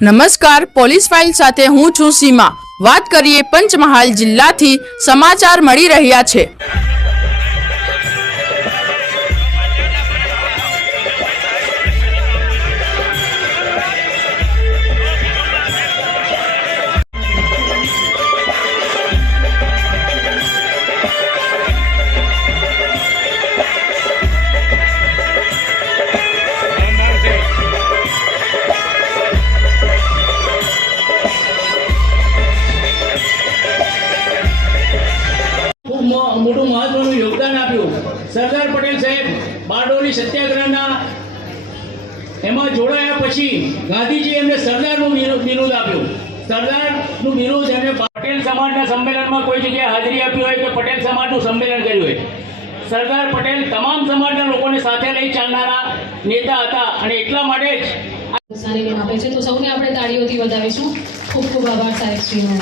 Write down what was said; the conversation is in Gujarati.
નમસ્કાર, પોલીસ ફાઇલ સાથે હું છું સીમા। વાત કરીએ પંચમહાલ જિલ્લાથી સમાચાર મળી રહ્યા છે। મોટું મહત્વનું યોગદાન આપ્યું। સરદાર પટેલ સાહેબ બારડોલી સત્યાગ્રહના એમાં જોડાયા પછી ગાંધીજી એમને સરદારનું બિરુદ આપ્યું। સરદારનું બિરુદ એમને પટેલ સમાજના સંમેલનમાં કોઈ જગ્યાએ હાજરી આપી હોય કે પટેલ સમાજનું સંમેલન કર્યું હોય, સરદાર પટેલ તમામ સમાજના લોકોને સાથે લઈ ચાલનારા નેતા હતા અને એટલા માટે જ સારી આપે છે। તો સૌને આપણે તાળીઓથી વધાવીશું। ખૂબ ખૂબ આભાર સાહેબ શ્રીનો।